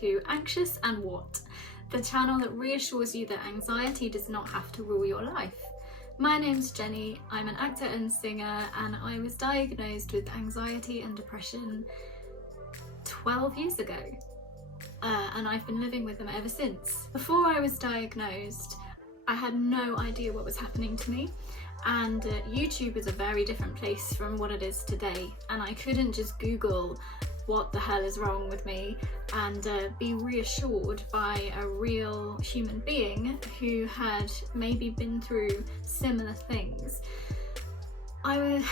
to Anxious and What, the channel that reassures you that anxiety does not have to rule your life. My name's Jenny, I'm an actor and singer, and I was diagnosed with anxiety and depression 12 years ago, and I've been living with them ever since. Before I was diagnosed, I had no idea what was happening to me, and YouTube is a very different place from what it is today, and I couldn't just Google what the hell is wrong with me and be reassured by a real human being who had maybe been through similar things. I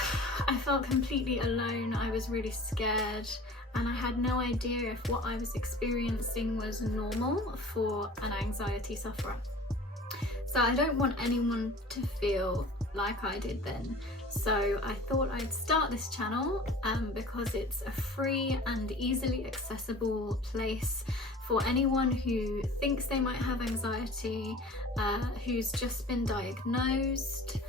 felt completely alone. I was really scared, and I had no idea if what I was experiencing was normal for an anxiety sufferer. So I don't want anyone to feel like I did then. So I thought I'd start this channel because it's a free and easily accessible place for anyone who thinks they might have anxiety, who's just been diagnosed,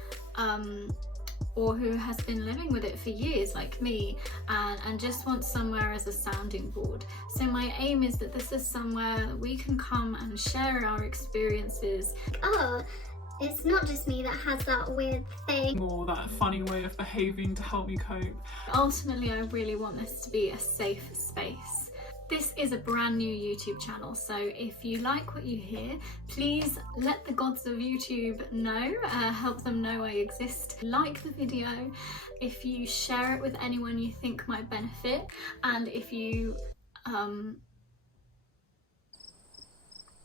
or who has been living with it for years like me, and just wants somewhere as a sounding board. So my aim is that this is somewhere that we can come and share our experiences. Oh, it's not just me that has that weird thing. Or that funny way of behaving to help me cope. Ultimately, I really want this to be a safe space. This is a brand new YouTube channel, so if you like what you hear, please let the gods of YouTube know, help them know I exist. Like the video, if you share it with anyone you think might benefit, and if you,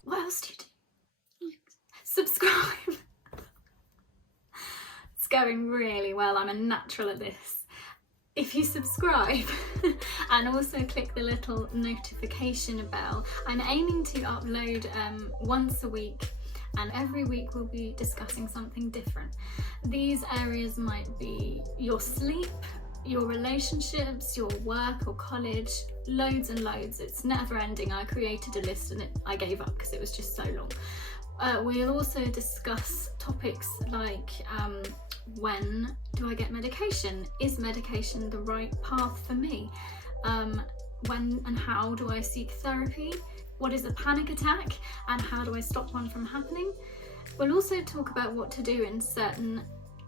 what else do you do? Subscribe. It's going really well, I'm a natural at this. If you subscribe and also click the little notification bell, I'm aiming to upload once a week, and every week we'll be discussing something different. These areas might be your sleep, your relationships, your work or college, loads and loads. It's never ending. I created a list and I gave up because it was just so long. We'll also discuss topics like when do I get medication? Is medication the right path for me? When and how do I seek therapy? What is a panic attack and how do I stop one from happening? We'll also talk about what to do in certain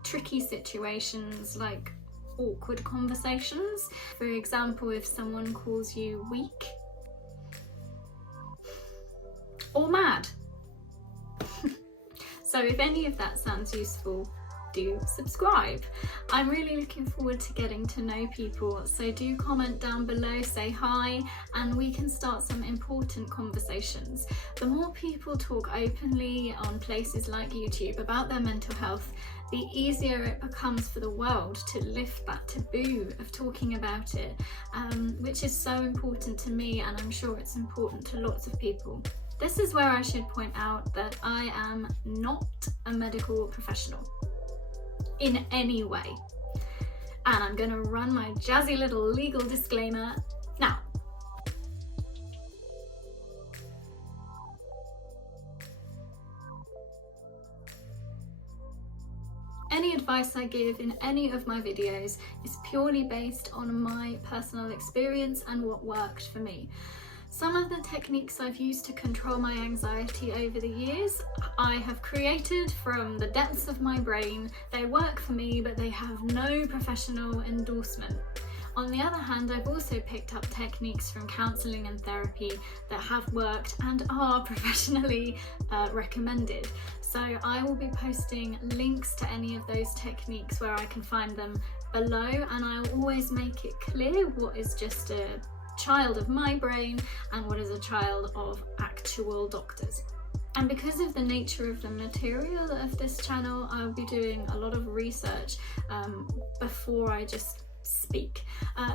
tricky situations like awkward conversations. For example, if someone calls you weak or mad. So if any of that sounds useful, do subscribe. I'm really looking forward to getting to know people, so do comment down below, say hi, and we can start some important conversations. The more people talk openly on places like YouTube about their mental health, the easier it becomes for the world to lift that taboo of talking about it, which is so important to me, and I'm sure it's important to lots of people. This is where I should point out that I am not a medical professional in any way, and I'm gonna run my jazzy little legal disclaimer now. Any advice I give in any of my videos is purely based on my personal experience and what worked for me. Some of the techniques I've used to control my anxiety over the years, I have created from the depths of my brain. They work for me, but they have no professional endorsement. On the other hand, I've also picked up techniques from counselling and therapy that have worked and are professionally recommended. So I will be posting links to any of those techniques where I can find them below, and I'll always make it clear what is just a child of my brain and what is a child of actual doctors. And because of the nature of the material of this channel, I'll be doing a lot of research before I just speak.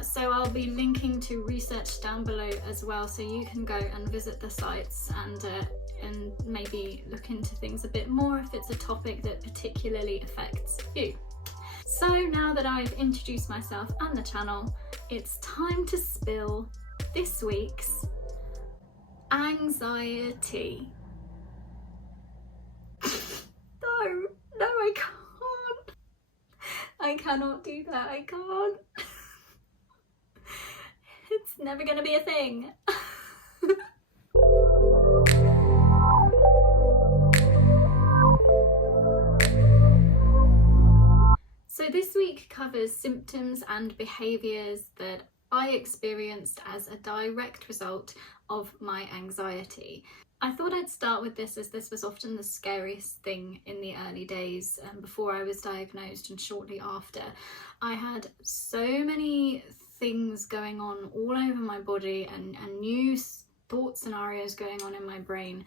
So I'll be linking to research down below as well, so you can go and visit the sites and maybe look into things a bit more if it's a topic that particularly affects you. So now that I've introduced myself and the channel, it's time to spill this week's anxiety. No, I can't. I cannot do that, I can't. It's never gonna be a thing. So this week covers symptoms and behaviours that I experienced as a direct result of my anxiety. I thought I'd start with this as this was often the scariest thing in the early days before I was diagnosed and shortly after. I had so many things going on all over my body and new thought scenarios going on in my brain.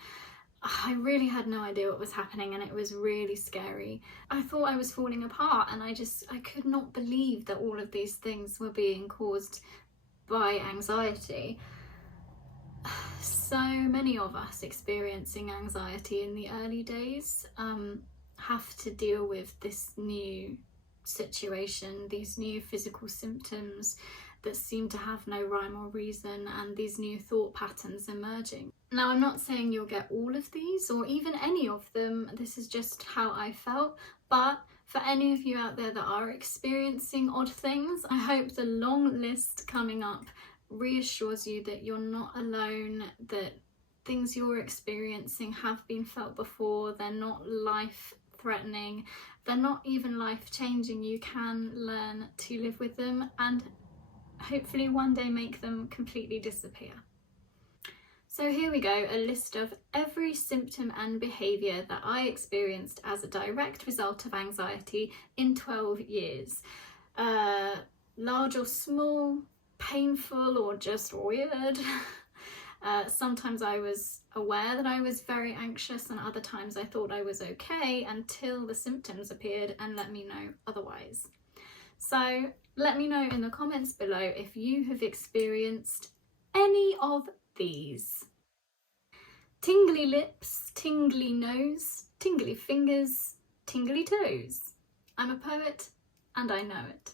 I really had no idea what was happening and it was really scary. I thought I was falling apart and I could not believe that all of these things were being caused by anxiety. So many of us experiencing anxiety in the early days have to deal with this new situation, these new physical symptoms that seem to have no rhyme or reason, and these new thought patterns emerging. Now, I'm not saying you'll get all of these or even any of them. This is just how I felt. But for any of you out there that are experiencing odd things, I hope the long list coming up reassures you that you're not alone, that things you're experiencing have been felt before. They're not life-threatening. They're not even life-changing. You can learn to live with them and hopefully one day make them completely disappear. So here we go, a list of every symptom and behaviour that I experienced as a direct result of anxiety in 12 years. Large or small, painful or just weird. Sometimes I was aware that I was very anxious and other times I thought I was okay until the symptoms appeared and let me know otherwise. So let me know in the comments below if you have experienced any of these. Tingly lips, tingly nose, tingly fingers, tingly toes. I'm a poet and I know it.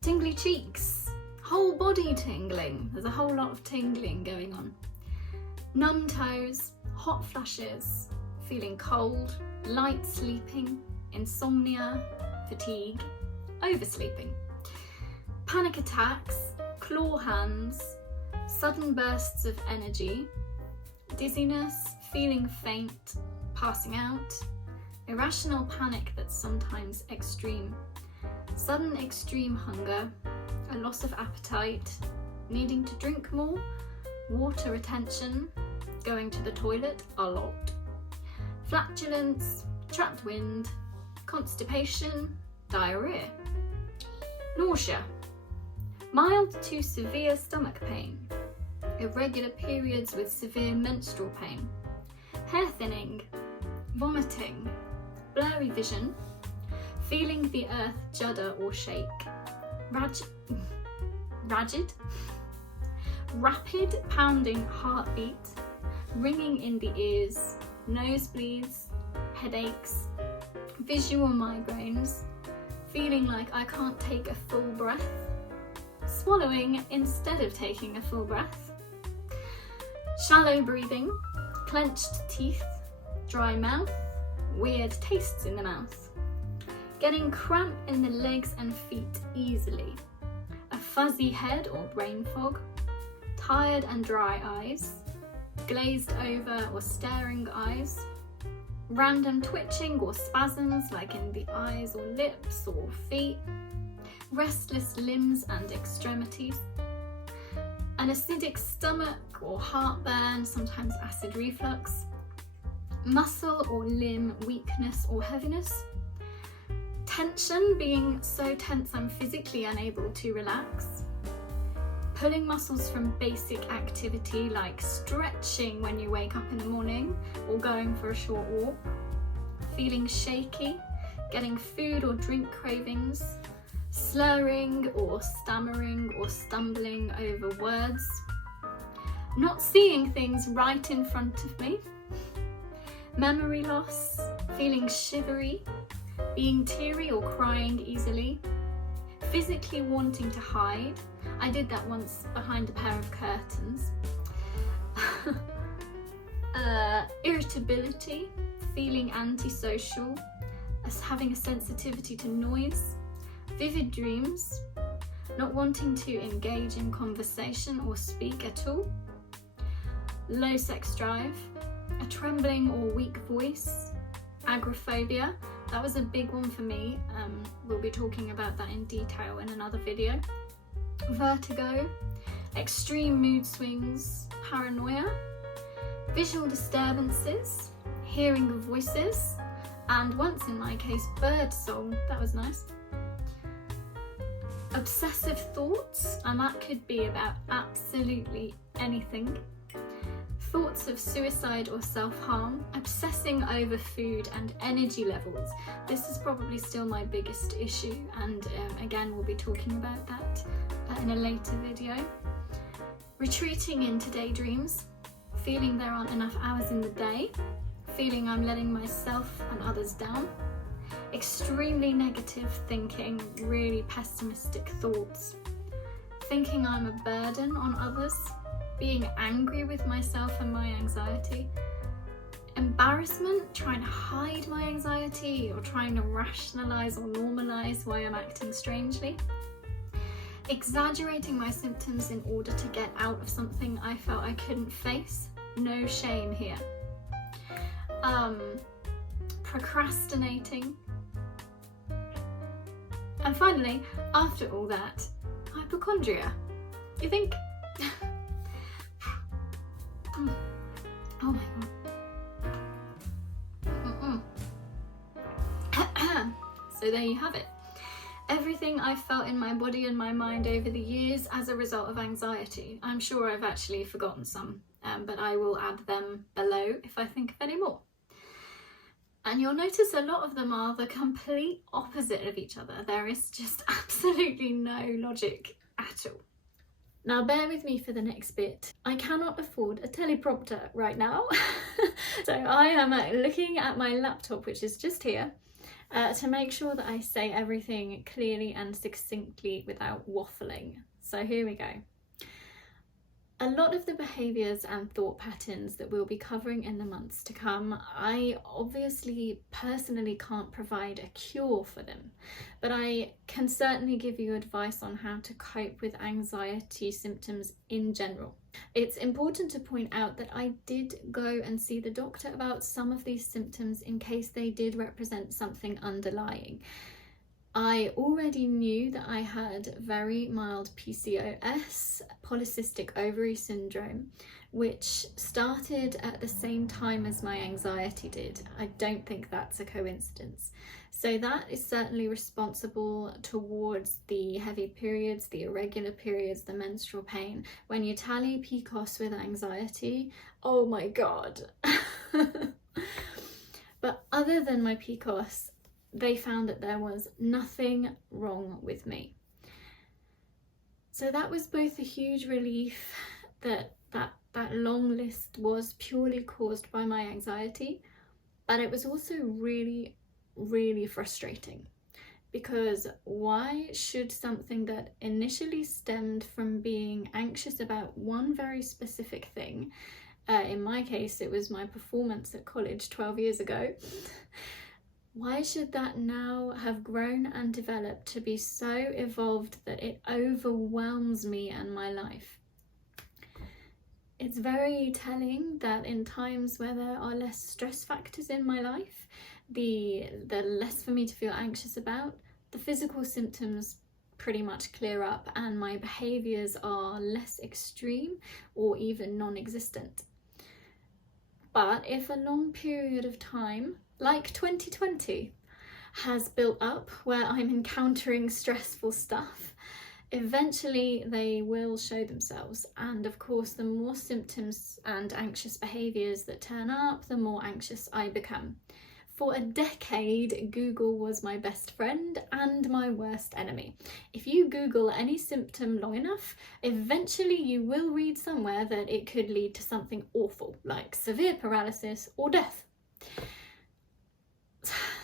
Tingly cheeks, whole body tingling. There's a whole lot of tingling going on. Numb toes, hot flashes, feeling cold, light sleeping, insomnia, fatigue, oversleeping. Panic attacks, claw hands, sudden bursts of energy, dizziness, feeling faint, passing out, irrational panic that's sometimes extreme, sudden extreme hunger, a loss of appetite, needing to drink more, water retention, going to the toilet a lot, flatulence, trapped wind, constipation, diarrhea, nausea, mild to severe stomach pain, irregular periods with severe menstrual pain, hair thinning, vomiting, blurry vision, feeling the earth judder or shake, rapid pounding heartbeat, ringing in the ears, nosebleeds, headaches, visual migraines, feeling like I can't take a full breath, swallowing instead of taking a full breath, shallow breathing, clenched teeth, dry mouth, weird tastes in the mouth, getting cramp in the legs and feet easily, a fuzzy head or brain fog, tired and dry eyes, glazed over or staring eyes, random twitching or spasms like in the eyes or lips or feet, restless limbs and extremities, an acidic stomach or heartburn, sometimes acid reflux, muscle or limb weakness or heaviness, tension, being so tense I'm physically unable to relax, pulling muscles from basic activity like stretching when you wake up in the morning or going for a short walk, feeling shaky, getting food or drink cravings, slurring or stammering or stumbling over words, not seeing things right in front of me, memory loss, feeling shivery, being teary or crying easily, physically wanting to hide. I did that once behind a pair of curtains. Irritability, feeling antisocial, having a sensitivity to noise, vivid dreams, not wanting to engage in conversation or speak at all, low sex drive, a trembling or weak voice, agoraphobia, that was a big one for me, we'll be talking about that in detail in another video, vertigo, extreme mood swings, paranoia, visual disturbances, hearing of voices, and once in my case, bird song, that was nice. Obsessive thoughts, and that could be about absolutely anything. Thoughts of suicide or self-harm, obsessing over food and energy levels. This is probably still my biggest issue, and again we'll be talking about that in a later video. Retreating into daydreams, feeling there aren't enough hours in the day, feeling I'm letting myself and others down, extremely negative thinking, really pessimistic thoughts, thinking I'm a burden on others, being angry with myself and my anxiety, embarrassment, trying to hide my anxiety or trying to rationalize or normalize why I'm acting strangely, exaggerating my symptoms in order to get out of something I felt I couldn't face, no shame here, procrastinating, and finally, after all that, hypochondria. You think? Oh my god. So there you have it. Everything I've felt in my body and my mind over the years as a result of anxiety. I'm sure I've actually forgotten some, but I will add them below if I think of any more. And you'll notice a lot of them are the complete opposite of each other. There is just absolutely no logic at all. Now bear with me for the next bit. I cannot afford a teleprompter right now. So I am looking at my laptop, which is just here, to make sure that I say everything clearly and succinctly without waffling. So here we go. A lot of the behaviours and thought patterns that we'll be covering in the months to come, I obviously personally can't provide a cure for them, but I can certainly give you advice on how to cope with anxiety symptoms in general. It's important to point out that I did go and see the doctor about some of these symptoms in case they did represent something underlying. I already knew that I had very mild PCOS, polycystic ovary syndrome, which started at the same time as my anxiety did. I don't think that's a coincidence. So that is certainly responsible towards the heavy periods, the irregular periods, the menstrual pain. When you tally PCOS with anxiety, oh my god. But other than my PCOS, they found that there was nothing wrong with me. So that was both a huge relief that long list was purely caused by my anxiety, but it was also really, really frustrating, because why should something that initially stemmed from being anxious about one very specific thing, in my case it was my performance at college 12 years ago, why should that now have grown and developed to be so evolved that it overwhelms me and my life? It's very telling that in times where there are less stress factors in my life, the less for me to feel anxious about, the physical symptoms pretty much clear up and my behaviours are less extreme or even non-existent. But if a long period of time, like 2020, has built up where I'm encountering stressful stuff, eventually they will show themselves. And of course, the more symptoms and anxious behaviours that turn up, the more anxious I become. For a decade, Google was my best friend and my worst enemy. If you Google any symptom long enough, eventually you will read somewhere that it could lead to something awful, like severe paralysis or death.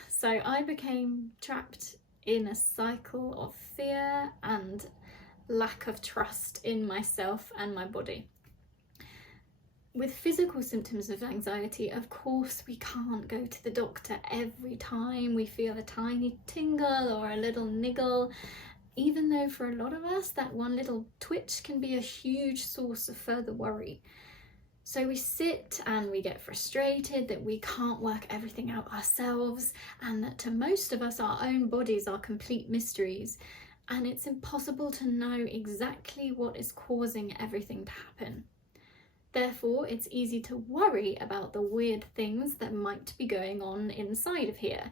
So I became trapped in a cycle of fear and lack of trust in myself and my body. With physical symptoms of anxiety, of course, we can't go to the doctor every time we feel a tiny tingle or a little niggle, even though for a lot of us that one little twitch can be a huge source of further worry. So we sit and we get frustrated that we can't work everything out ourselves, and that to most of us our own bodies are complete mysteries, and it's impossible to know exactly what is causing everything to happen. Therefore, it's easy to worry about the weird things that might be going on inside of here.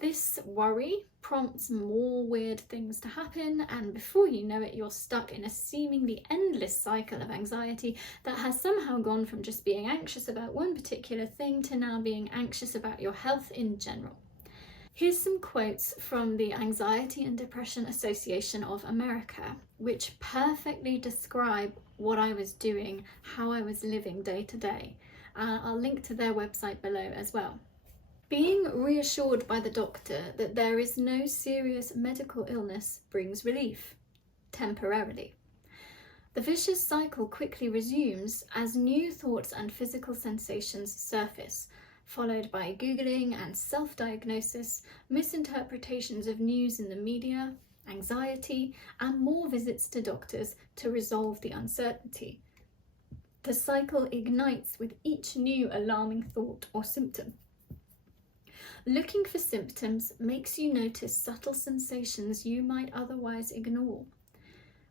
This worry prompts more weird things to happen, and before you know it, you're stuck in a seemingly endless cycle of anxiety that has somehow gone from just being anxious about one particular thing to now being anxious about your health in general. Here's some quotes from the Anxiety and Depression Association of America, which perfectly describe what I was doing, how I was living day to day. I'll link to their website below as well. Being reassured by the doctor that there is no serious medical illness brings relief, temporarily. The vicious cycle quickly resumes as new thoughts and physical sensations surface, followed by Googling and self-diagnosis, misinterpretations of news in the media, anxiety, and more visits to doctors to resolve the uncertainty. The cycle ignites with each new alarming thought or symptom. Looking for symptoms makes you notice subtle sensations you might otherwise ignore.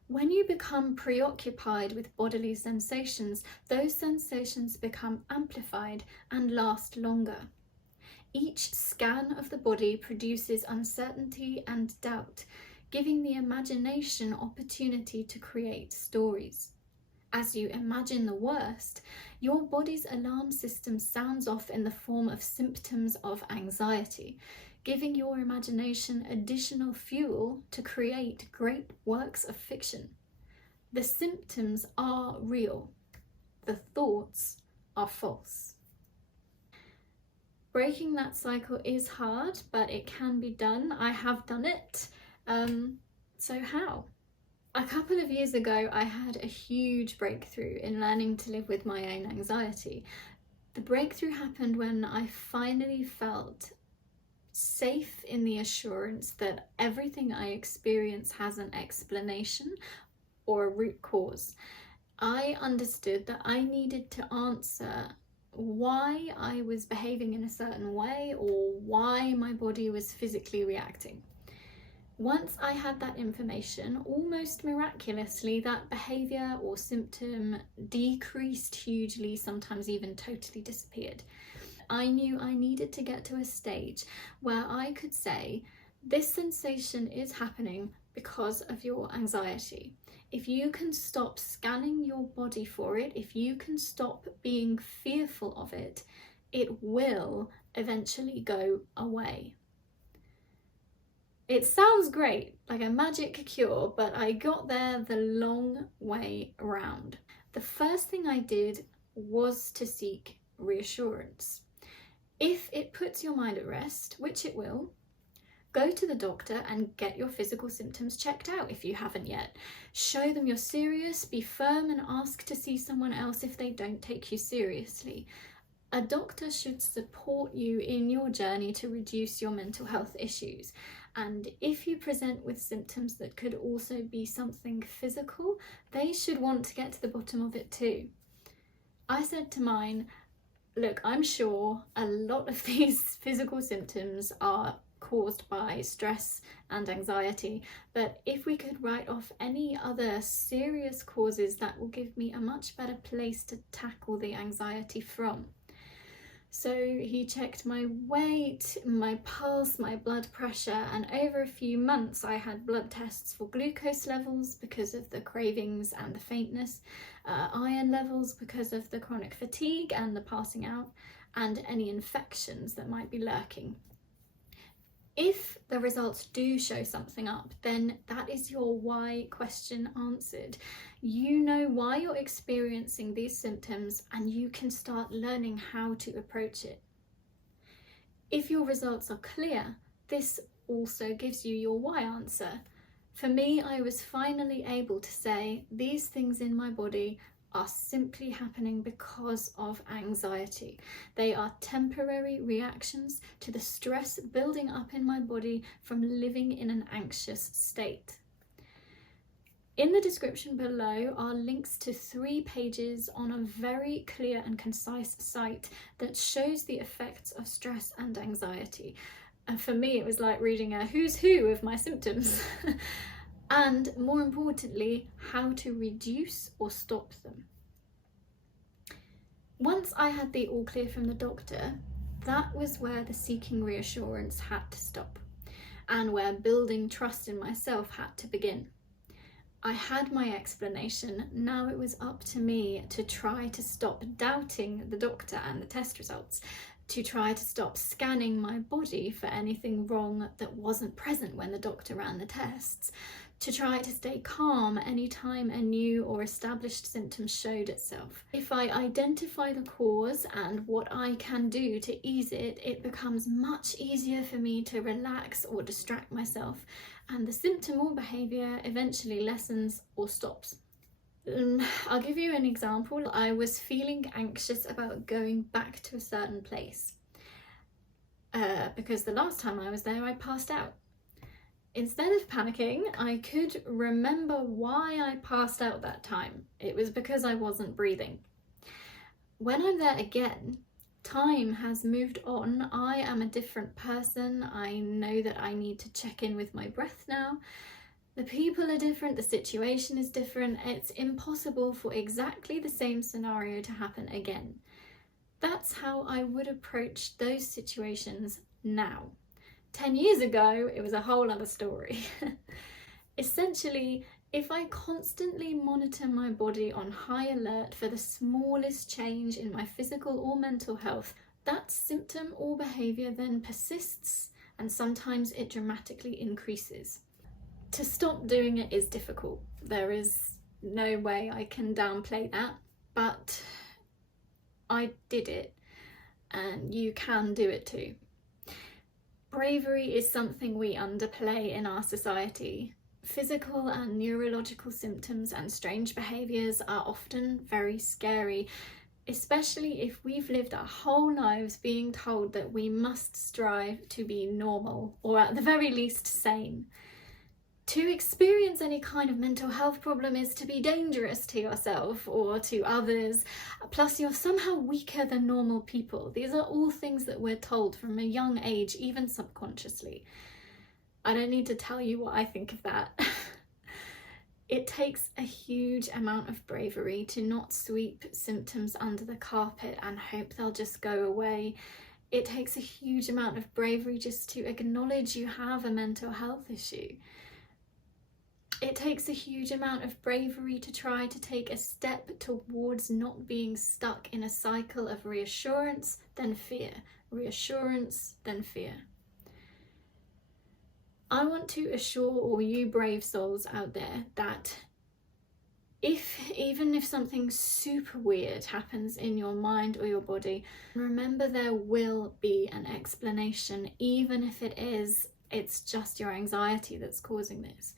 When you become preoccupied with bodily sensations, those sensations become amplified and last longer. Each scan of the body produces uncertainty and doubt, giving the imagination opportunity to create stories. As you imagine the worst, your body's alarm system sounds off in the form of symptoms of anxiety, giving your imagination additional fuel to create great works of fiction. The symptoms are real. The thoughts are false. Breaking that cycle is hard, but it can be done. I have done it. So how? A couple of years ago, I had a huge breakthrough in learning to live with my own anxiety. The breakthrough happened when I finally felt safe in the assurance that everything I experience has an explanation or a root cause. I understood that I needed to answer why I was behaving in a certain way or why my body was physically reacting. Once I had that information, almost miraculously, that behaviour or symptom decreased hugely, sometimes even totally disappeared. I knew I needed to get to a stage where I could say, this sensation is happening because of your anxiety. If you can stop scanning your body for it, if you can stop being fearful of it, it will eventually go away. It sounds great, like a magic cure, but I got there the long way around. The first thing I did was to seek reassurance. If it puts your mind at rest, which it will, go to the doctor and get your physical symptoms checked out if you haven't yet. Show them you're serious, be firm, and ask to see someone else if they don't take you seriously. A doctor should support you in your journey to reduce your mental health issues. And if you present with symptoms that could also be something physical, they should want to get to the bottom of it too. I said to mine, look, I'm sure a lot of these physical symptoms are caused by stress and anxiety, but if we could write off any other serious causes, that will give me a much better place to tackle the anxiety from. So he checked my weight, my pulse, my blood pressure, and over a few months I had blood tests for glucose levels because of the cravings and the faintness, iron levels because of the chronic fatigue and the passing out, and any infections that might be lurking. If the results do show something up, then that is your why question answered. You know why you're experiencing these symptoms and you can start learning how to approach it. If your results are clear, this also gives you your why answer. For me, I was finally able to say these things in my body are simply happening because of anxiety. They are temporary reactions to the stress building up in my body from living in an anxious state. In the description below are links to 3 pages on a very clear and concise site that shows the effects of stress and anxiety. And for me, it was like reading a who's who of my symptoms. And more importantly, how to reduce or stop them. Once I had the all clear from the doctor, that was where the seeking reassurance had to stop, and where building trust in myself had to begin. I had my explanation, now it was up to me to try to stop doubting the doctor and the test results, to try to stop scanning my body for anything wrong that wasn't present when the doctor ran the tests, to try to stay calm anytime a new or established symptom showed itself. If I identify the cause and what I can do to ease it, it becomes much easier for me to relax or distract myself, and the symptom or behaviour eventually lessens or stops. I'll give you an example. I was feeling anxious about going back to a certain place because the last time I was there I passed out. Instead of panicking, I could remember why I passed out that time. It was because I wasn't breathing. When I'm there again, time has moved on. I am a different person. I know that I need to check in with my breath now. The people are different, the situation is different. It's impossible for exactly the same scenario to happen again. That's how I would approach those situations now. 10 years ago, it was a whole other story. Essentially, if I constantly monitor my body on high alert for the smallest change in my physical or mental health, that symptom or behaviour then persists, and sometimes it dramatically increases. To stop doing it is difficult. There is no way I can downplay that, but I did it, and you can do it too. Bravery is something we underplay in our society. Physical and neurological symptoms and strange behaviours are often very scary, especially if we've lived our whole lives being told that we must strive to be normal, or at the very least sane. To experience any kind of mental health problem is to be dangerous to yourself or to others, plus you're somehow weaker than normal people. These are all things that we're told from a young age, even subconsciously. I don't need to tell you what I think of that. It takes a huge amount of bravery to not sweep symptoms under the carpet and hope they'll just go away. It takes a huge amount of bravery just to acknowledge you have a mental health issue. It takes a huge amount of bravery to try to take a step towards not being stuck in a cycle of reassurance, then fear, reassurance, then fear. I want to assure all you brave souls out there that even if something super weird happens in your mind or your body, remember there will be an explanation, even if it's just your anxiety that's causing this.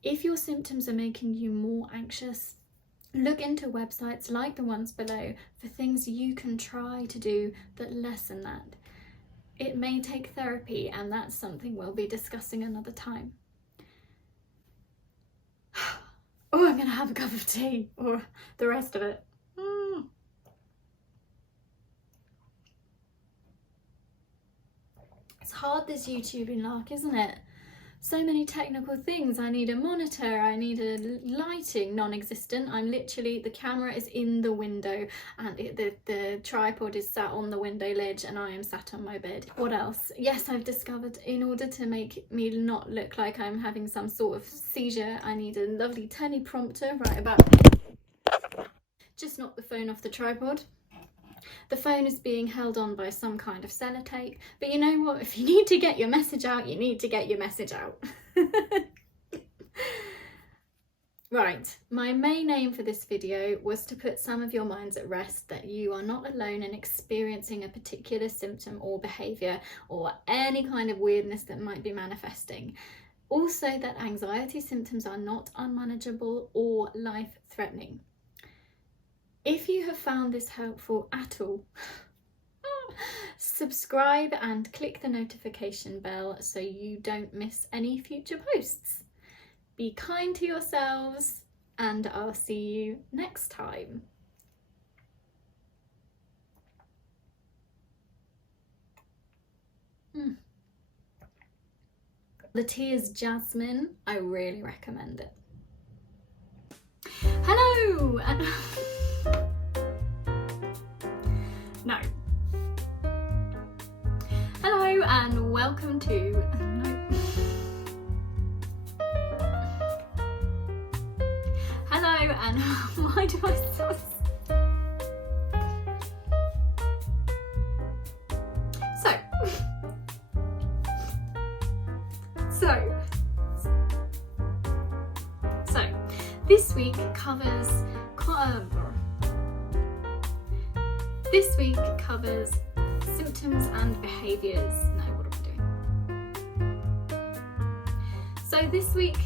If your symptoms are making you more anxious, look into websites like the ones below for things you can try to do that lessen that. It may take therapy, and that's something we'll be discussing another time. Oh, I'm gonna have a cup of tea, or the rest of it. It's hard, this YouTubing lark, isn't it? So many technical things. I need a monitor, I need a lighting, non-existent. I'm literally, the camera is in the window and the tripod is sat on the window ledge and I am sat on my bed. What else? Yes, I've discovered in order to make me not look like I'm having some sort of seizure, I need a lovely teleprompter right about there. Just knock the phone off the tripod. The phone is being held on by some kind of sellotape, but you know what? If you need to get your message out, you need to get your message out. Right, my main aim for this video was to put some of your minds at rest that you are not alone in experiencing a particular symptom or behaviour or any kind of weirdness that might be manifesting. Also that anxiety symptoms are not unmanageable or life-threatening. If you have found this helpful at all, subscribe and click the notification bell so you don't miss any future posts. be kind to yourselves, and I'll see you next time. The tea is jasmine. I really recommend it. Hello and no. Hello and welcome to Hello and why do I sound So this week covers symptoms and behaviours. No, what am I doing? So this week